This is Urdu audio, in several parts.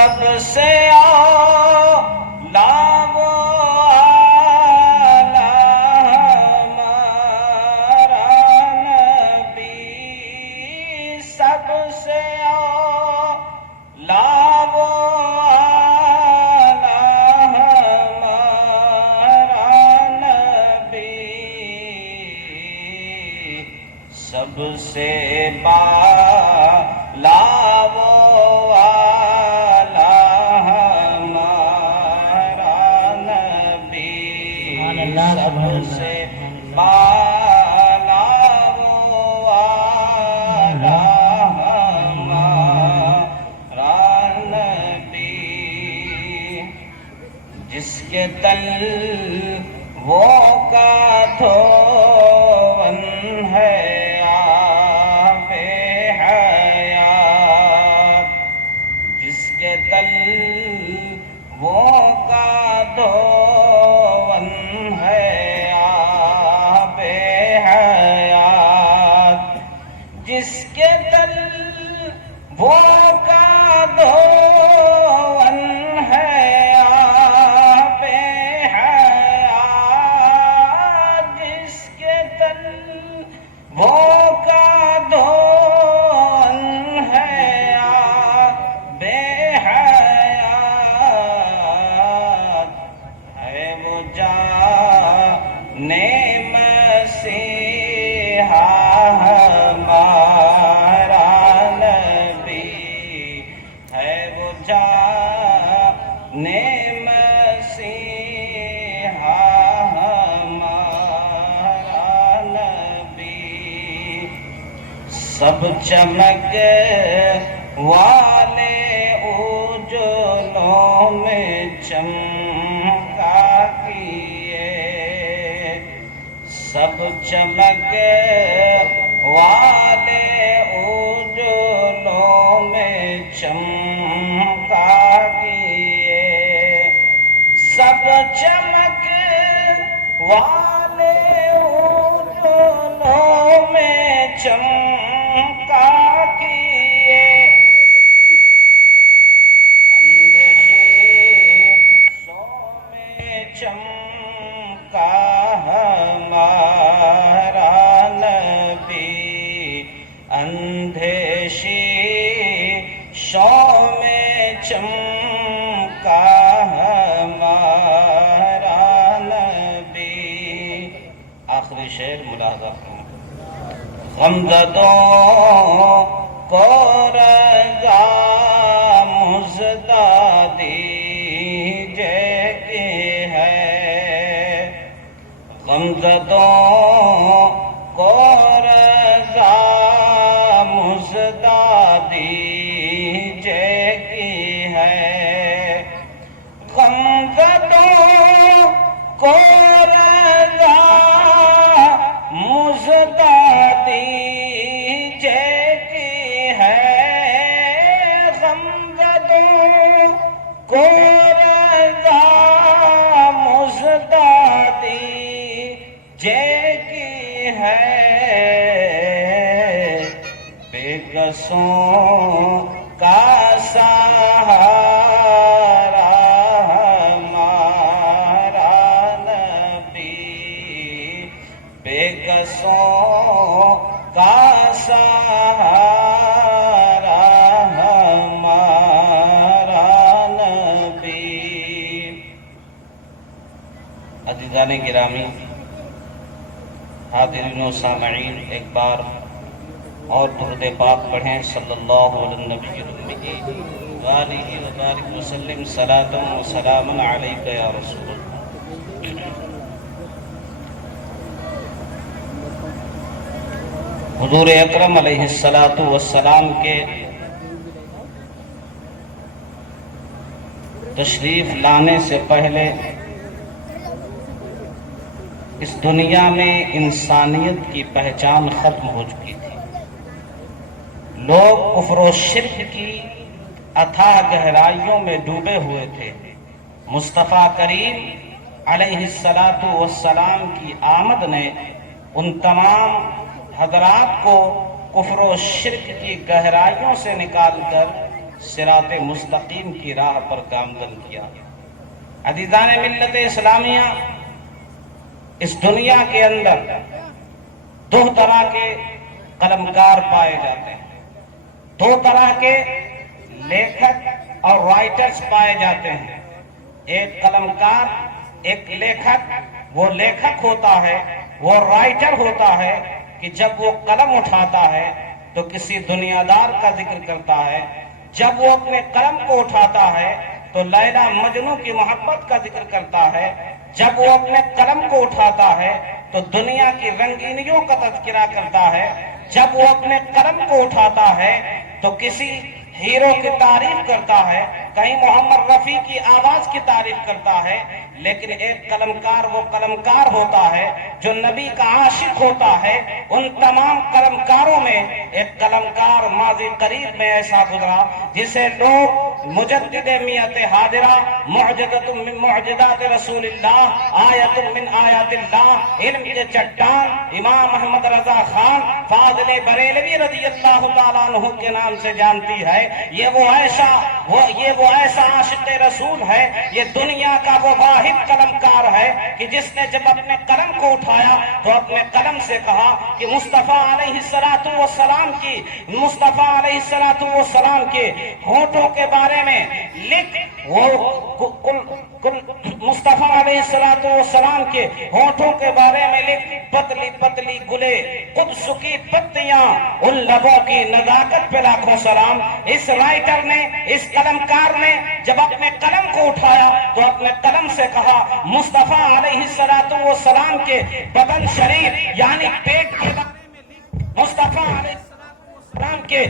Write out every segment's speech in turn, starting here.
سب سے اعلیٰ وہ اعلیٰ ہمارا نبی، سب سے اعلیٰ وہ اعلیٰ ہمارا نبی، سب سے بالا وہ سب سے بالا وہ اعلیٰ ہمارا نبی، جس کے تل وہ کا دھون ہے آب حیات، جس کے تل وہ کا دھون ہے آب حیات، جس کے تل وہ کا دھون ہے آب حیات، جس کے تل وہ کا دھون ہے آب حیات، ہے وہ جانے مسیحا ہمارا نبی، ہے وہ جانے مسیحا ہمارا نبی، سب چمک والے اجولوں میں چمکا کیے، سب چمک والے اجولوں میں چمکا کیے، سب چمک والے اجولوں میں چمکا کیے، چمکا ہمارا نبی، اندھے شیشوں میں چمکا ہمارا نبی۔ آخری شعر ملاحظہ کریں، غمزدوں کو رضا مزدہ دیجے کی ہے، غمزدوں کو رضا مزدہ دیجے کی ہے، غمزدوں کو رضا مزدہ دیجے کی ہے، غمزدوں کو رضا مزدہ دیجے کی ہے، بے کسوں کا سہارا ہمارا نبی، بے کسوں کا سہارا ہمارا نبی۔ عزیزان گرامی، حاضرین و سامعین، ایک بار اور درود پاک پڑھیں، صلی اللہ علی النبی الامی وآلہ وبارک وسلم، صلاۃ و سلام علیک یا رسول اللہ۔ حضور اکرم علیہ السلام کے تشریف لانے سے پہلے اس دنیا میں انسانیت کی پہچان ختم ہو چکی تھی، لوگ کفر و شرک کی اتھاہ گہرائیوں میں ڈوبے ہوئے تھے۔ مصطفیٰ کریم علیہ السلام کی آمد نے ان تمام حضرات کو کفر و شرک کی گہرائیوں سے نکال کر صراط مستقیم کی راہ پر گامزن کیا۔ عزیزان ملت اسلامیہ، اس دنیا کے اندر دو طرح کے قلمکار پائے جاتے ہیں، دو طرح کے لیکھک اور رائٹرز پائے جاتے ہیں۔ ایک قلمکار، ایک لیکھک، وہ لیکھک ہوتا ہے، وہ رائٹر ہوتا ہے کہ جب وہ قلم اٹھاتا ہے تو کسی دنیا دار کا ذکر کرتا ہے، جب وہ اپنے قلم کو اٹھاتا ہے تو لیلا مجنوں کی محبت کا ذکر کرتا ہے، جب وہ اپنے قلم کو اٹھاتا ہے تو دنیا کی رنگینیوں کا تذکرہ کرتا ہے، جب وہ اپنے قلم کو اٹھاتا ہے تو کسی ہیرو کی تعریف کرتا ہے، کہیں محمد رفیع کی آواز کی تعریف کرتا ہے۔ لیکن ایک قلمکار وہ قلمکار ہوتا ہے جو نبی کا عاشق ہوتا ہے۔ ان تمام قلمکاروں میں ایک قلمکار ماضی قریب میں ایسا گزرا جسے لوگ مجدد میت حاضرہ، معجزۃ من معجزات رسول اللہ، آیت من آیات اللہ، علم کے چٹان امام احمد رضا خان فاضل بریلوی رضی اللہ تعالیٰ عنہ کے نام سے جانتی ہے۔ یہ وہ ایسا عاشق رسول ہے، یہ دنیا کا وہ واحد قلمکار ہے کہ جس نے جب اپنے قلم کو اٹھایا تو اپنے قلم سے کہا کہ مصطفیٰ علیہ السلام کے ہونٹوں کے بارے میں لکھ، مصطفیٰ علیہ السلام کے ہونٹوں کے بارے میں لکھ، پتلی پتلی گلے قدس کی پتیاں، ان لبوں کی نزاکت پہ لاکھوں سلام۔ اس رائٹر نے، اس قلمکار نے جب اپنے قلم کو اٹھایا تو اپنے قلم سے کہا مصطفیٰ علیہ السلام کے بدن شریف یعنی پیٹ کے بارے میں لکھ، مصطفیٰ علیہ السلام کے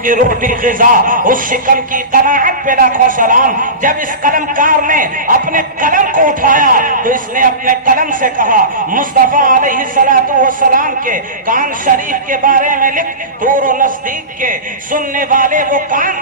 کی روٹی غذا، اس شکم کی قناعت پہ لاکھوں سلام۔ جب اس قلمکار نے اپنے قلم کو اٹھایا تو اس نے اپنے قلم سے کہا مصطفیٰ علیہ السلام کے کان شریف کے بارے میں لکھ، دور و نزدیک کے سننے والے وہ کان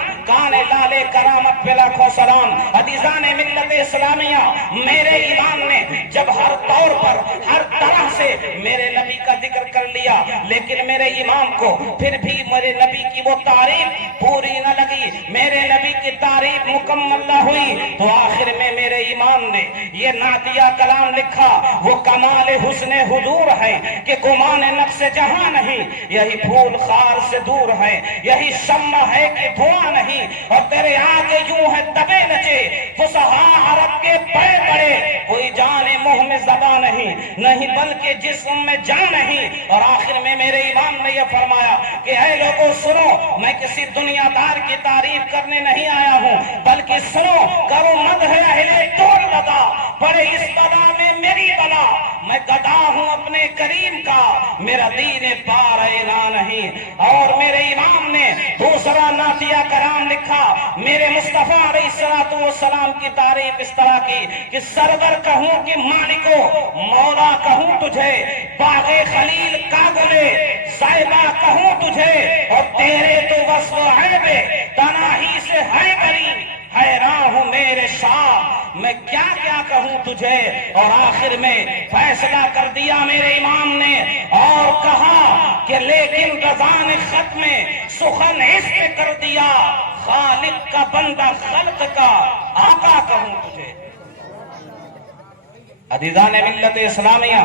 لالے کرامت پہ لاکھوں سلام۔ عزیزان ملت اسلامیہ، میرے ایمان نے جب ہر طور پر ہر طرح سے میرے نبی کا ذکر کر لیا، لیکن میرے امام کو پھر بھی میرے نبی کی وہ تعریف پوری نہ لگی، میرے نبی کی تعریف مکمل نہ ہوئی، تو آخر میں میرے امام نے یہ نعتیہ کلام لکھا، وہ کمال حسن حضور ہے کہ گمان نفس جہاں نہیں، یہی پھول خار سے دور ہے، یہی شمع ہے کہ دھواں نہیں، اور تیرے آگے یوں ہے دبے نچے فصحاء عرب کے بڑے بڑے، کوئی جان منہ میں زبان نہیں بلکہ جسم میں جان نہیں۔ اور آخر میں میرے امام نے یہ فرمایا کہ اے لوگوں سنو، میں کسی دنیا دار کی تعریف کرنے نہیں آیا ہوں، بلکہ سنو، کرو مدح اہل ٹول بدا، پڑے اس بدا میں میری بلا، میں گدا ہوں اپنے کریم کا، میرا دین پار اینا نہیں۔ اور میرے امام نے دوسرا نعتیہ کرام لکھا، میرے مصطفیٰ علیہ السلام کی تعریف اس طرح کی کہ سرور کہوں کہ مالکو، مولا کہوں تجھے، باغ خلیل کا گلے صاحبہ کہوں تجھے، اور تیرے تو وصف عیب تناہی سے ہے بری، حیران ہوں میرے شاہ میں کیا کیا کہوں تجھے۔ اور آخر میں فیصلہ کر دیا میرے امام نے اور کہا کہ لیکن رضا نے ختم سخن اس پہ کر دیا، خالق کا بندہ خلق کا آقا کہوں تجھے۔ عزیزان ملت اسلامیہ،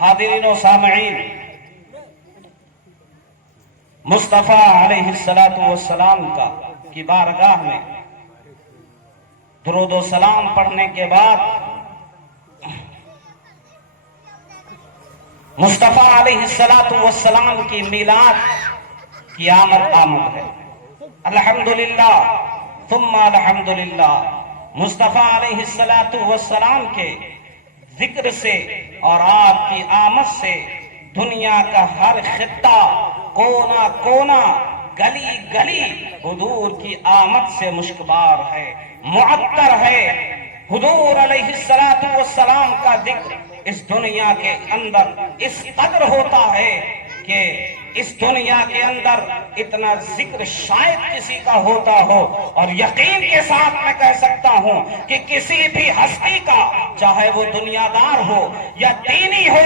حاضرین و سامعین، مصطفیٰ علیہ السلام کی بارگاہ میں درود و سلام پڑھنے کے بعد مصطفیٰ علیہ السلام کی میلاد کی آمد ہے۔ الحمدللہ ثم الحمدللہ، مصطفیٰ علیہ السلام کے ذکر سے اور آپ کی آمد سے دنیا کا ہر خطہ، کونا کونا، گلی گلی حضور کی آمد سے مشکبار ہے، معطر ہے۔ حضور علیہ السلام کا ذکر اس دنیا کے اندر اس قدر ہوتا ہے کہ اس دنیا کے اندر اتنا ذکر شاید کسی کا ہوتا ہو، اور یقین کے ساتھ میں کہہ سکتا ہوں کہ کسی بھی ہستی کا، چاہے وہ دنیا دار ہو یا دینی ہو،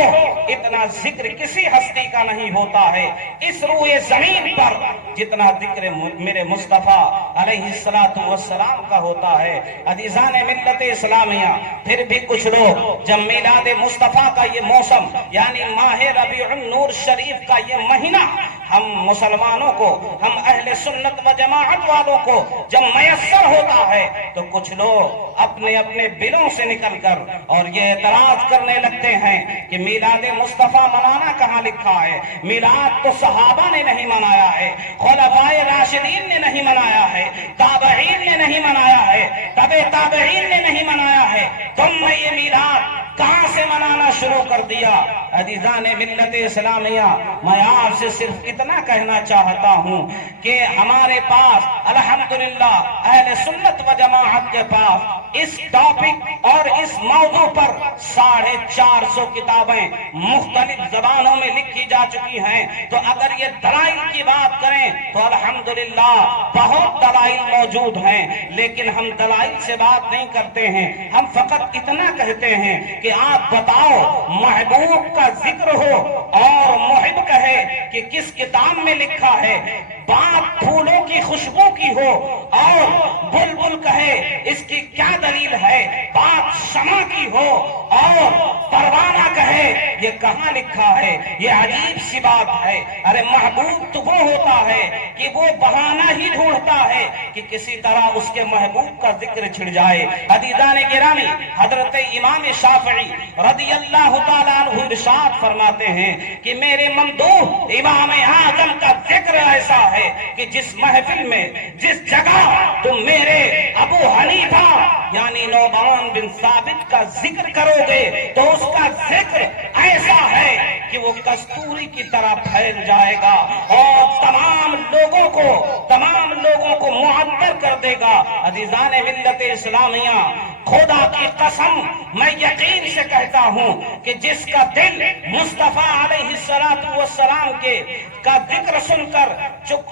اتنا ذکر کسی ہستی کا نہیں ہوتا ہے اس روئے زمین پر جتنا ذکر میرے مصطفیٰ علیہ السلام کا ہوتا ہے۔ عزیزان ملت اسلامیہ، پھر بھی کچھ لوگ جب میلاد مصطفیٰ کا یہ موسم یعنی ماہ ربیع النور شریف کا یہ مہینہ ہم مسلمانوں کو، ہم اہل سنت و جماعت والوں کو جب میسر ہوتا ہے تو کچھ لوگ اپنے اپنے دلوں سے نکل کر اور یہ اعتراض کرنے لگتے ہیں کہ میلاد مصطفیٰ منانا کہاں لکھا ہے؟ میلاد تو صحابہ نے نہیں منایا ہے، خلفائے راشدین نے نہیں منایا ہے، تابعین نے نہیں منایا ہے، تبع تابعین نے نہیں منایا ہے، تم نے یہ میلاد کہاں سے منانا شروع کر دیا؟ عزیزان ملت اسلامیہ، میں آپ سے صرف اتنا کہنا چاہتا ہوں کہ ہمارے پاس الحمدللہ اہل سنت و جماعت کے پاس اس ٹاپک اور اس موضوع پر 450 کتابیں مختلف زبانوں میں لکھی جا چکی ہیں۔ تو اگر یہ دلائل کی بات کریں تو الحمدللہ بہت دلائل موجود ہیں، لیکن ہم دلائل سے بات نہیں کرتے ہیں، ہم فقط اتنا کہتے ہیں کہ آپ بتاؤ محبوب کا ذکر ہو اور محب کہے کہ کس کتاب میں لکھا ہے، بات پھولوں کی خوشبو کی ہو اور بلبل کہے اس کی کیا دلیل ہے، بات شمع کی ہو اور پروانہ کہے یہ کہاں لکھا ہے؟ یہ عجیب سی بات ہے۔ ارے محبوب تو وہ ہوتا ہے کہ وہ بہانہ ہی ڈھونڈتا ہے کہ کسی طرح اس کے محبوب کا ذکر چھڑ جائے۔ عزیزان گرامی، حضرت امام شافعی رضی اللہ تعالیٰ عنہ ارشاد فرماتے ہیں کہ میرے ممدوح امام اعظم کا ذکر ایسا ہے کہ جس محفل میں، جس جگہ تم میرے ابو حنیفہ یعنی نعمان بن ثابت کا ذکر کرو گے تو اس کا ذکر ایسا ہے کہ وہ کستوری کی طرح پھیل جائے گا اور تمام لوگوں کو معطر کر دے گا۔ عزیزان ملت اسلامیہ، خدا کی قسم میں یقین سے کہتا ہوں کہ جس کا دل مصطفیٰ علیہ السلام کے کا ذکر سن کر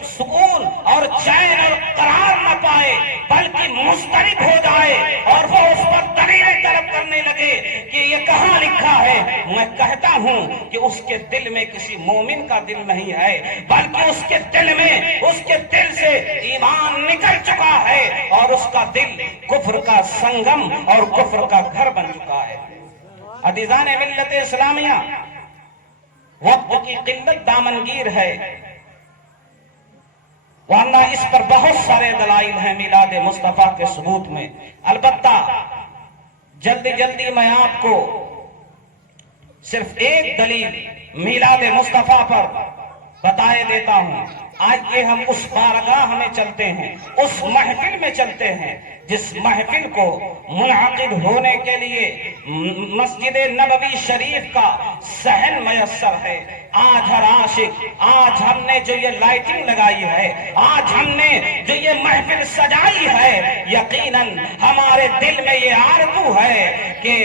سکون اور چین اور قرار نہ پائے بلکہ مضطرب ہو جائے اور وہ اس پر دلیلیں طلب کرنے لگے کہ یہ کہاں لکھا ہے، میں کہتا ہوں کہ اس کے دل میں کسی مومن کا دل نہیں ہے بلکہ اس کے دل سے ایمان نکل چکا ہے اور اس کا دل کفر کا سنگم اور کفر کا گھر بن چکا ہے۔ عزیزان ملت اسلامیہ، وقت کی قلت دامنگیر ہے، ورنہ اس پر بہت سارے دلائل ہیں میلاد مصطفیٰ کے ثبوت میں۔ البتہ جلدی میں آپ کو صرف ایک دلیل میلاد مصطفیٰ پر بتائے دیتا ہوں۔ آئیے ہم اس بارگاہ میں چلتے ہیں، اس محفل میں چلتے ہیں جس محفل کو منعقد ہونے کے لیے مسجد نبوی شریف کا صحن میسر ہے۔ آج ہر عاشق، آج ہم نے جو یہ لائٹنگ لگائی ہے، آج ہم نے جو یہ محفل سجائی ہے، یقیناً ہمارے دل میں یہ آرزو ہے کہ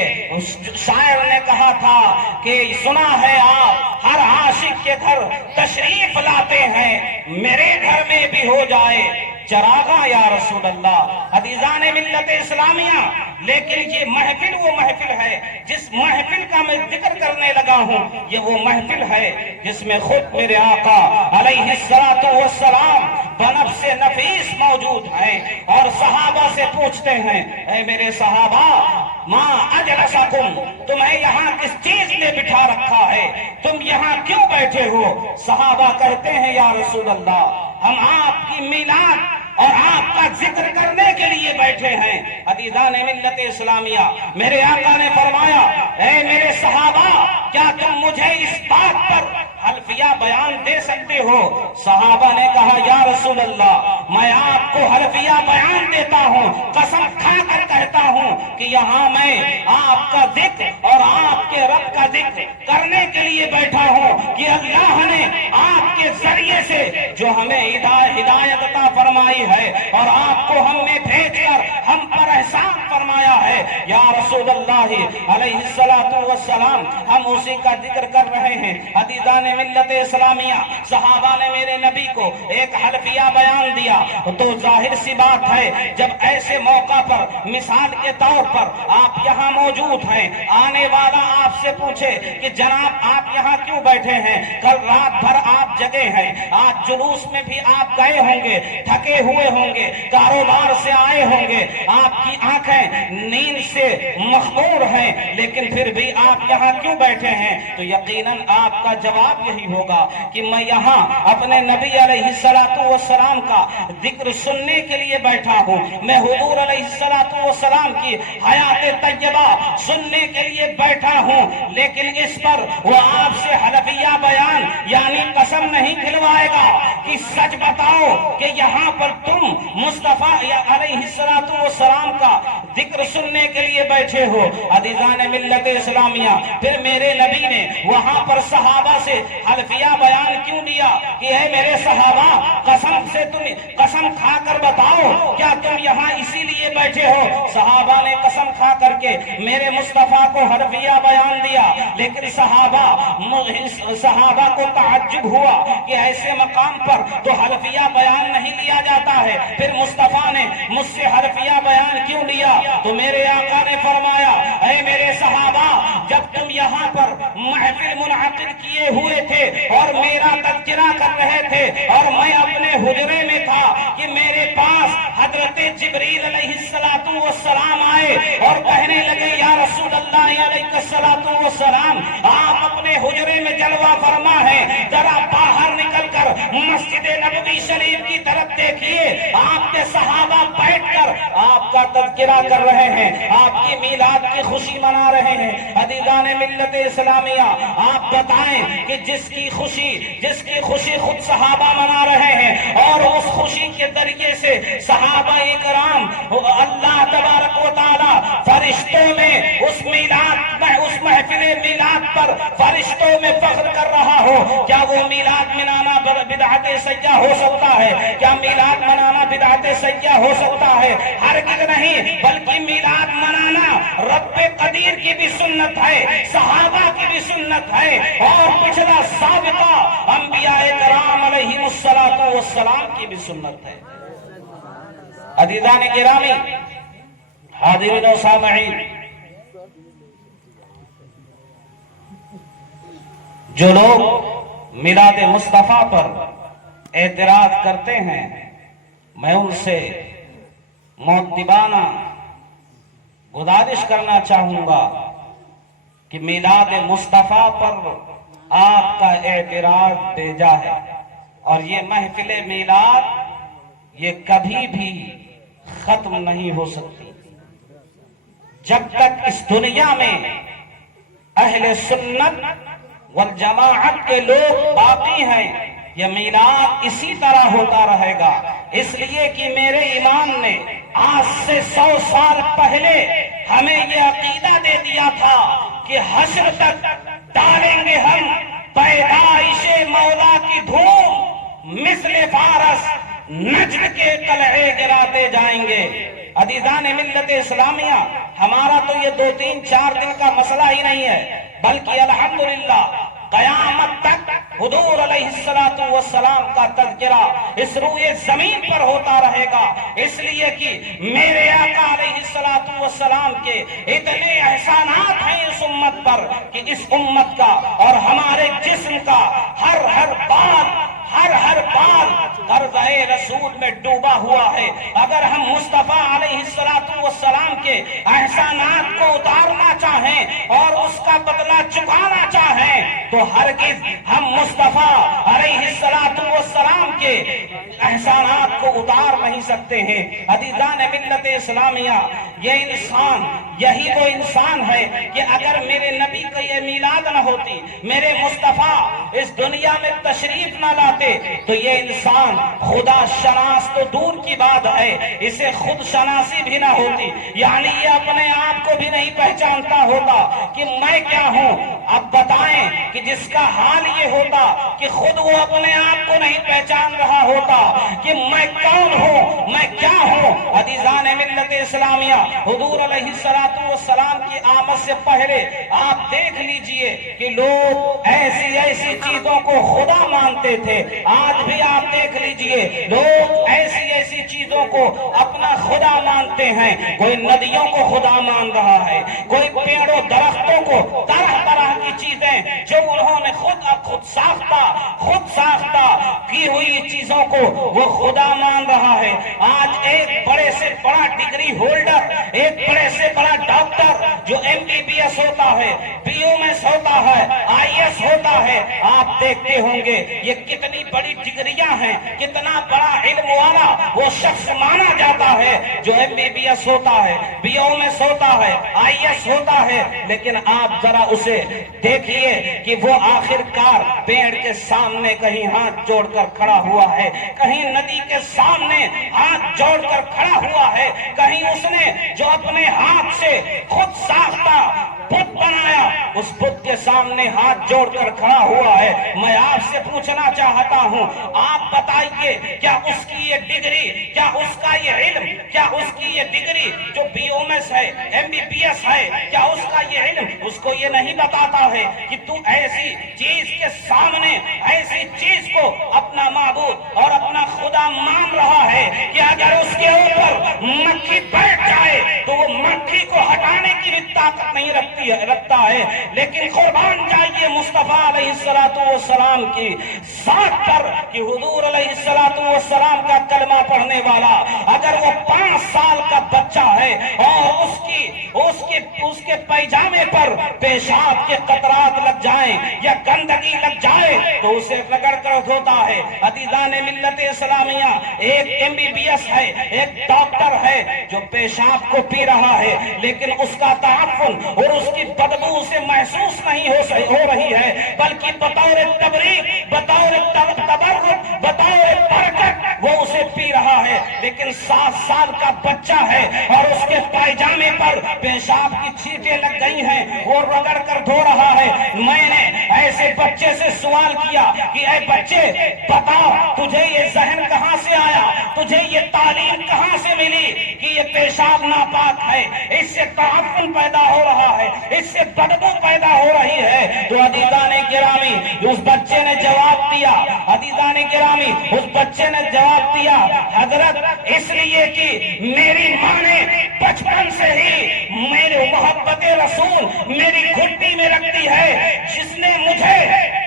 شاعر نے کہا تھا کہ سنا ہے آپ ہر عاشق کے گھر تشریف لاتے ہیں، میرے گھر میں بھی ہو جائے چراغاں یا رسول اللہ۔ عزیزان ملت اسلامیہ، لیکن یہ محفل وہ محفل ہے جس محفل کا میں ذکر کرنے لگا ہوں، یہ وہ محفل ہے جس میں خود میرے آقا علیہ السلام بنفس نفیس موجود ہیں اور صحابہ سے پوچھتے ہیں، اے میرے صحابہ، ما اجلسکم، تمہیں یہاں کس چیز نے بٹھا رکھا ہے، تم یہاں کیوں بیٹھے ہو؟ صحابہ کہتے ہیں یا رسول اللہ، ہم آپ کی میلاد اور آپ کا ذکر کرنے کے لیے بیٹھے ہیں۔ عزیزان ملت اسلامیہ، میرے آقا نے فرمایا، اے میرے صحابہ، کیا تم مجھے اس بات پر حلفیہ بیان دے سکتے ہو؟ صحابہ نے کہا یا رسول اللہ، میں آپ کو حلفیہ بیان دیتا ہوں، قسم کھا کر کہتا ہوں کہ یہاں میں آپ کا ذکر اور آپ کے رب کا ذکر کرنے کے لیے بیٹھا ہوں کہ اللہ نے آپ کے ذریعے سے جو ہمیں ہدایت عطا فرمائی ہے اور آپ کو ہم نے بھیج کر ہم پر احسان فرمایا ہے۔ یا رسول رسول اللہ علیہ السلام، ہم اسی کا ذکر کر رہے ہیں۔ عزیزان ملت اسلامیہ، صحابہ نے میرے نبی کو ایک حلفیہ بیان دیا تو ظاہر سی بات ہے جب ایسے موقع پر مثال کے طور پر آپ یہاں موجود ہیں، آنے والا آپ سے پوچھے کہ جناب آپ یہاں کیوں بیٹھے ہیں؟ کل رات بھر آپ جگے ہیں، آج جلوس میں بھی آپ گئے ہوں گے، تھکے ہوئے ہوں گے، کاروبار سے آئے ہوں گے، آپ کی آنکھیں نیند سے مخمور ہیں، لیکن پھر بھی آپ یہاں کیوں بیٹھے ہیں؟ تو یقیناً آپ کا جواب یہی ہوگا کہ میں یہاں اپنے نبی علیہ السلام کا ذکر سننے کے لیے بیٹھا ہوں، میں حضور علیہ السلام کی حیات طیبہ سننے کے لیے بیٹھا ہوں، لیکن اس پر وہ آپ سے حلفیہ بیان یعنی قسم نہیں کھلوائے گا کہ سچ بتاؤ کہ یہاں پر تم مصطفیٰ علیہ السلام کا ذکر سننے کے لیے بیٹھے ہو۔ عزیزان ملت اسلامیہ، پھر میرے نبی نے وہاں پر صحابہ سے حلفیہ بیان کیوں دیا کہ اے میرے صحابہ، قسم کھا کر بتاؤ کیا تم یہاں اسی لیے بیٹھے ہو؟ صحابہ نے قسم کھا کر کے میرے مصطفیٰ کو حلفیہ بیان دیا، لیکن صحابہ کو تعجب ہوا کہ ایسے مقام پر تو حلفیہ بیان نہیں لیا جاتا ہے، پھر مصطفیٰ نے مجھ سے حلفیہ بیان کیوں لیا؟ تو میرے آقا نے فرمایا اے میرے صحابہ، جب تم یہاں پر محفل منعقد کیے ہوئے تھے اور میرا تذکرہ کر رہے تھے اور میں اپنے حجرے میں تھا کہ میرے پاس حضرت جبریل علیہ السلام آئے اور کہنے لگے یا رسول اللہ علیہ السلام، آپ اپنے حجرے میں جلوہ فرما ہے، ذرا باہر نکل کر مسجد نبوی شریف کی طرف دیکھیے، آپ کے صحابہ بیٹھ کر آپ کا تذکرہ کر رہے ہیں، آپ کی میلاد کی خوشی منا رہے ہیں۔ عزیزان ملت اسلامیہ، آپ بتائیں کہ جس کی خوشی خود صحابہ منا رہے ہیں اور اس خوشی کے ذریعے سے صحابہ کرام اللہ تبارک و تعالی فرشتوں میں اس محفل میلاد پر فرشتوں میں فخر کر رہا ہو، کیا وہ میلاد منانا بدعت سیاح ہو سکتا ہے؟ کیا میلاد منانا بدعت سیاح ہو سکتا ہے؟ ہرگز نہیں، بلکہ میلاد منانا رب قدیر کی بھی سنت ہے، صحابہ کی بھی سنت ہے اور پچھلا سابقہ انبیاء کرام علیہ السلام کی بھی سنت ہے۔ عزیزان گرامی، حاضرین و سامعین، جو لوگ میلاد مصطفیٰ پر اعتراض کرتے ہیں، میں ان سے مؤدبانہ گزارش کرنا چاہوں گا کہ میلاد مصطفیٰ پر آپ کا اعتراض بیجا ہے، اور یہ محفل میلاد یہ کبھی بھی ختم نہیں ہو سکتی جب تک اس دنیا میں اہل سنت والجماعت کے لوگ باقی ہیں۔ یہ میلاد اسی طرح ہوتا رہے گا، اس لیے کہ میرے امام نے آج سے 100 سال پہلے ہمیں یہ عقیدہ دے دیا تھا کہ حشر تک ڈالیں گے ہم پیدائش مولا کی دھوم، مثل فارس نجد کے قلعے گراتے جائیں گے۔ عزیزان ملت اسلامیہ، ہمارا تو یہ 2-3-4 دن کا مسئلہ ہی نہیں ہے، بلکہ الحمدللہ قیامت تک حضور علیہ السلام کا تذکرہ اس روئے زمین پر ہوتا رہے گا، اس لیے کہ میرے آقا علیہ السلام کے اتنے احسانات ہیں اس امت پر کہ اس امت کا اور ہمارے جسم کا ہر بال قرضۂ رسول میں ڈوبا ہوا ہے۔ اگر ہم مصطفیٰ علیہ السلام کے احسانات کو اتارنا چاہیں اور اس کا بدلہ چکانا چاہیں تو ہرگز ہم مصطفیٰ علیہ السلام کے احسانات کو اتار نہیں سکتے ہیں۔ عزیزان ملت اسلامیہ، یہ انسان یہی وہ انسان ہے کہ اگر میرے نبی کا یہ میلاد نہ ہوتی، میرے مصطفیٰ اس دنیا میں تشریف نہ لاتے، تو یہ انسان خدا شناس تو دور کی بات ہے، اسے خود شناسی بھی نہ ہوتی، یعنی یہ اپنے آپ کو بھی نہیں پہچانتا ہوتا کہ میں کیا ہوں۔ اب بتائیں کہ کہ جس کا حال یہ ہوتا کہ خود وہ اپنے آپ کو نہیں پہچان رہا ہوتا کہ میں کون ہوں، میں کیا ہوں۔ عزیزان ملت اسلامیہ، حضور علیہ السلام کی آمد سے پہلے آپ دیکھ لیجئے کہ لوگ ایسی ایسی چیزوں کو خدا مانتے تھے۔ آج بھی آپ دیکھ لیجئے لوگ ایسی ایسی چیزوں کو اپنا خدا مانتے ہیں۔ کوئی ندیوں کو خدا مان رہا ہے، کوئی پیڑوں درختوں کو، طرح طرح کی چیزیں جو انہوں نے خود ساختہ کی ہوئی چیزوں کو وہ خدا مان رہا ہے۔ آج ایک بڑے سے بڑا ڈگری ہولڈر، ایک بڑے سے بڑا ڈاکٹر جو MBBS ہوتا ہے، BOMS ہوتا ہے، IS ہوتا ہے، آپ دیکھتے ہوں گے یہ کتنی بڑی ڈگریاں ہیں، کتنا بڑا علم والا وہ شخص مانا جاتا ہے جو MBBS ہوتا ہے، BOMS ہوتا ہے، IS ہوتا ہے۔ لیکن آپ ذرا اسے دیکھیے کہ وہ آخرکار پیڑ کے سامنے کہیں ہاتھ جوڑ کر کھڑا ہوا ہے، کہیں ندی کے سامنے ہاتھ جوڑ کر کھڑا ہوا ہے، کہیں اس نے جو اپنے ہاتھ سے خود ساختہ بت بنایا اس بت کے سامنے ہاتھ جوڑ کر کھڑا ہوا ہے۔ میں آپ سے پوچھنا چاہتا ہوں، آپ بتائیے کیا اس کی یہ ڈگری، کیا اس کا یہ علم، کیا اس کی یہ ڈگری جو BOMS ہے، MBBS ہے، کیا اس کا یہ علم اس کو یہ نہیں بتاتا ہے کہ تو ایسی چیز کے سامنے، ایسی چیز کو اپنا معبود اور اپنا خدا مان رہا ہے کہ اگر اس کے اوپر مکھی بیٹھ جائے تو وہ مکھی کو ہٹانے کی بھی طاقت نہیں رکھتا ہے۔ لیکن قربان جائیے مصطفیٰ علیہ السلام کی ذات پر کہ حضور علیہ السلام کا کلمہ پڑھنے والا اگر وہ 5 سال کا بچہ ہے اور اس کے پیجامے پر پیشاب کے قطرات لگ جائیں یا گندگی لگ جائے تو اسے رگڑ کر دھوتا ہے۔ عزیزان ملت اسلامیہ، ایک MBBS ہے، ایک ڈاکٹر ہے جو پیشاب کو پی رہا ہے لیکن اس کا تعفن اور اس کی بدبو اسے محسوس نہیں ہو رہی ہے، بلکہ بطور تبریک، بطور تبرک، بطور برکت وہ اسے پی رہا ہے۔ لیکن 7 سال کا بچہ ہے اور اس کے پائجامے پر پیشاب کی چھینٹیں لگ گئی ہیں، وہ رگڑ کر دھو رہا ہے۔ میں نے ایسے بچے سے سوال کیا کہ اے بچے بتا تجھے یہ ذہن کہاں سے آیا، تجھے یہ تعلیم کہاں سے ملی کہ یہ پیشاب ناپاک ہے، اس سے تعفن پیدا ہو رہا ہے، اس سے بدبو پیدا ہو رہی ہے؟ تو عزیزان گرامی اس بچے نے جواب دیا، عزیزان گرامی اس بچے نے جواب دیا، حضرت اس لیے کہ میری ماں نے بچپن سے ہی میرے محبت رسول میری گھٹی میں رکھتی ہے، جس نے مجھے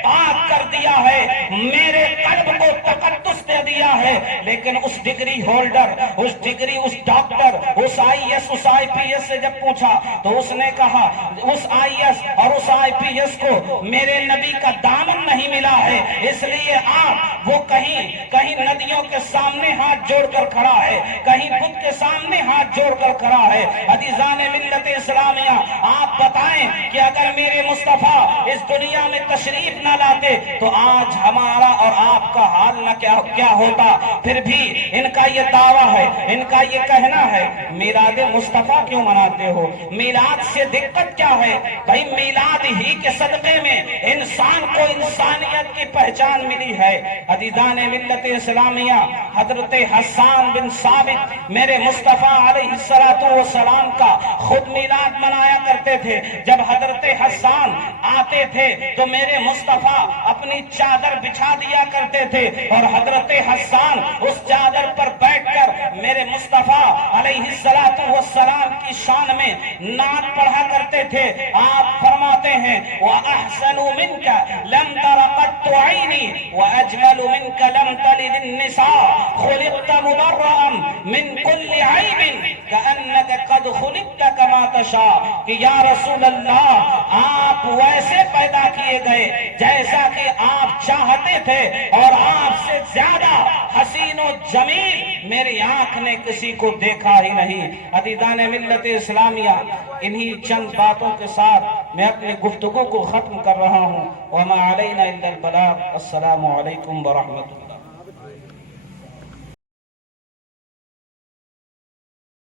پاک کر دیا ہے، میرے قلب کو تقدس دے دیا ہے۔ لیکن اس ڈگری ہولڈر، اس ڈاکٹر، اس IS، اس IPS سے جب پوچھا تو اس نے کہا اس IS اور اس IPS کو میرے نبی کا دامن نہیں ملا ہے، اس لیے آپ وہ کہیں ندیوں کے سامنے ہاتھ جوڑ کر کھڑا ہے، کہیں بت کے سامنے ہاتھ جوڑ کر کھڑا ہے۔ عزیزان ملت اسلامیہ، آپ بتائیں کہ اگر میرے مصطفیٰ اس دنیا میں تشریف نہ لاتے تو آج ہمارا اور آپ کا حال نہ کیا ہوتا؟ پھر بھی ان کا یہ دعویٰ ہے، ان کا یہ کہنا ہے میلاد مصطفیٰ کیوں مناتے ہو؟ میلاد سے دقت کیا ہے؟ بھائی میلاد ہی کے صدقے میں انسان کو انسانیت کی پہچان ملی ہے۔ عزیزان ملت اسلامیہ، حضرت حسان بن ثابت میرے مصطفیٰ علیہ السلام کا خود میلاد منایا کرتے تھے۔ جب حضرت حسان آتے تھے تو میرے مصطفیٰ اپنی چادر بچھا دیا کرتے تھے اور حضرت حسان اس چادر پر بیٹھ کر میرے مصطفیٰ علیہ السلام کی شان میں نعت پڑھا کرتے تھے۔ آپ فرماتے ہیں وَأَحْسَنُ مِنْكَ لَمْ تَرَ قَطُّ عَيْنِي وَأَجْمَلُ مِنْكَ لَمْ تَلِدِ النِّسَاءُ خُلِقْتَ مُبَرَّأً مِنْ كُلِّ عَيْبٍ كَأَنَّكَ قَدْ خُلِقْتَ كَمَا تَشَاءُ کہ یا رسول اللہ آپ ویسے پیدا کیے گئے جیسا کہ آپ چاہتے تھے، اور آپ سے زیادہ حسین و جمیل میری آنکھ نے کسی کو دیکھا ہی نہیں۔ عزیزان ملت اسلامیہ، انہی چند باتوں کے ساتھ میں اپنی گفتگو کو ختم کر رہا ہوں۔ وما علینا الا البلاغ۔ السلام علیکم ورحمۃ اللہ۔